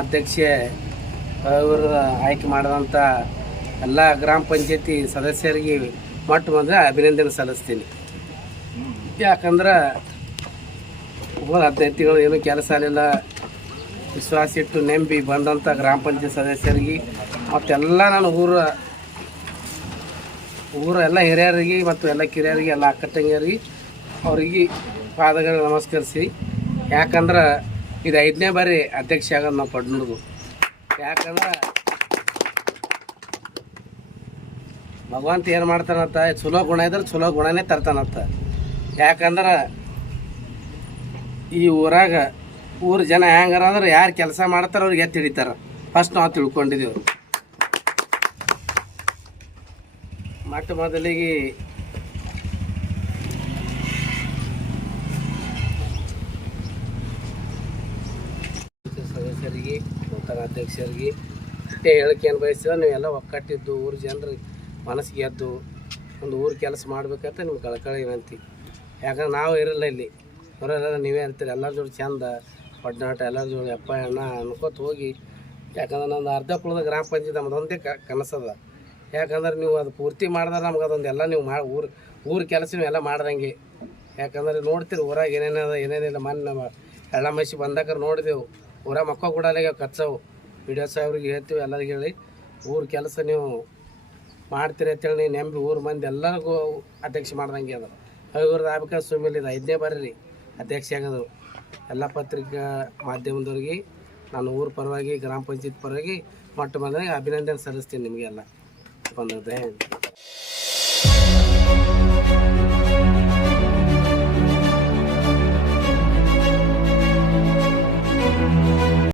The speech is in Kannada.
ಅಧ್ಯಕ್ಷೆ ಅವರು ಆಯ್ಕೆ ಮಾಡಿದಂಥ ಎಲ್ಲ ಗ್ರಾಮ ಪಂಚಾಯತಿ ಸದಸ್ಯರಿಗೆ ಮೊಟ್ಟ ಮೊದಲು ಅಭಿನಂದನೆ ಸಲ್ಲಿಸ್ತೀನಿ. ಯಾಕಂದ್ರೆ ಅಭ್ಯರ್ಥಿಗಳು ಏನೂ ಕೆಲಸ ಆಗಲಿಲ್ಲ, ವಿಶ್ವಾಸ ಇಟ್ಟು ನಂಬಿ ಬಂದಂಥ ಗ್ರಾಮ ಪಂಚಾಯತ್ ಸದಸ್ಯರಿಗೆ ಮತ್ತೆಲ್ಲ ನಾನು ಊರ ಎಲ್ಲ ಹಿರಿಯರಿಗೆ ಮತ್ತು ಎಲ್ಲ ಕಿರಿಯರಿಗೆ ಎಲ್ಲ ಅಕ್ಕ ತಂಗಿಯರಿಗೆ ಅವ್ರಿಗೆ ಪಾದಗಳು ನಮಸ್ಕರಿಸಿ. ಯಾಕಂದ್ರೆ ಇದು 5ನೇ ಬಾರಿ ಅಧ್ಯಕ್ಷ ಆಗೋದು ನಾವು ಪಡ್ನೂರ್ದು. ಯಾಕಂದ್ರೆ ಭಗವಂತ ಏನು ಮಾಡ್ತಾನಂತ, ಚಲೋ ಗುಣ ಇದ್ರೆ ಚಲೋ ಗುಣನೇ ತರ್ತಾನಂತ. ಯಾಕಂದ್ರೆ ಈ ಊರಾಗ ಊರ ಜನ ಹೆಂಗಾರ ಅಂದ್ರೆ ಯಾರು ಕೆಲಸ ಮಾಡ್ತಾರೆ ಅವ್ರಿಗೆ ಎತ್ತಿ ಹಿಡಿತಾರೆ ಫಸ್ಟ್ ನಾವು ತಿಳ್ಕೊಂಡಿದ್ದೀವಿ. ಮೊಟ್ಟ ಮೊದಲಿಗೆ ಸದಸ್ಯರಿಗೆ ನೂತನ ಅಧ್ಯಕ್ಷರಿಗೆ ಅಷ್ಟೇ ಹೇಳಕ್ಕೆ ಏನು ಬಯಸಿದ್ರೆ ನೀವೆಲ್ಲ ಒಕ್ಕಟ್ಟಿದ್ದು ಊರ ಜನರ ಮನಸ್ಸಿಗೆ ಎದ್ದು ಒಂದು ಊರು ಕೆಲಸ ಮಾಡ್ಬೇಕಂತ ನಿಮ್ಗೆ ಕಳಕಳಿ ವಿನಂತಿ. ಯಾಕಂದ್ರೆ ನಾವು ಇರಲ್ಲ ಇಲ್ಲಿ, ಅವರೆಲ್ಲ ನೀವೇ ಅಂತೀರಿ ಎಲ್ಲರ ಜೋಡಿ ಚಂದ ಒಡ್ಡಾಟ ಎಲ್ಲರ ಜೋಡಿ ಅಪ್ಪ ಅಣ್ಣ ಅನ್ಕೋತ ಹೋಗಿ. ಯಾಕಂದ್ರೆ ನಮ್ದು ಅರ್ಧ ಕುಳದ ಗ್ರಾಮ ಪಂಚಾಯತ್ ನಮ್ಮದೊಂದೇ ಕನಸದ. ಯಾಕಂದ್ರೆ ನೀವು ಅದು ಪೂರ್ತಿ ಮಾಡಿದ್ರೆ ನಮ್ಗೆ ಅದೊಂದೆಲ್ಲ ನೀವು ಊರ ಕೆಲಸ ನೀವೆಲ್ಲ ಮಾಡ್ದಂಗೆ. ಯಾಕಂದ್ರೆ ನೋಡ್ತೀರಿ ಊರಾಗ ಏನೇನಿಲ್ಲ ಮೊನ್ನೆ ಎಳ್ಳ ಮೈಸಿ ಬಂದಾಕ ನೋಡಿದೆವು, ಊರ ಮಕ್ಕಳು ಕೂಡ ಕಚ್ಚವು. ವಿಡಿಯೋ ಸಾಹೇಬ್ರಿಗೆ ಹೇಳ್ತೀವಿ, ಎಲ್ಲರಿಗೆ ಹೇಳಿ ಊರ ಕೆಲಸ ನೀವು ಮಾಡ್ತೀರಿ ಅಂತೇಳಿ ನೀವು ನೆಂಬಿ ಊರು ಮಂದಿ ಎಲ್ಲರಿಗೂ ಅಧ್ಯಕ್ಷ ಮಾಡ್ದಂಗೆ ಅದು. ಇವ್ರದ್ದು ಆಗ್ಬೇಕಾದ್ರೆ ಸುಮ್ಮನೆ ಇದು 5ನೇ ಬಾರಿ ರೀ ಅಧ್ಯಕ್ಷ ಆಗೋದು. ಎಲ್ಲ ಪತ್ರಿಕಾ ಮಾಧ್ಯಮದವ್ರಿಗೆ ನಾನು ಊರ ಪರವಾಗಿ ಗ್ರಾಮ ಪಂಚಾಯತ್ ಪರವಾಗಿ ಮೊಟ್ಟ ಮೊದಲಿಗೆ ಅಭಿನಂದನೆ ಸಲ್ಲಿಸ್ತೀನಿ ನಿಮಗೆಲ್ಲ. ಬಂದದ್ದು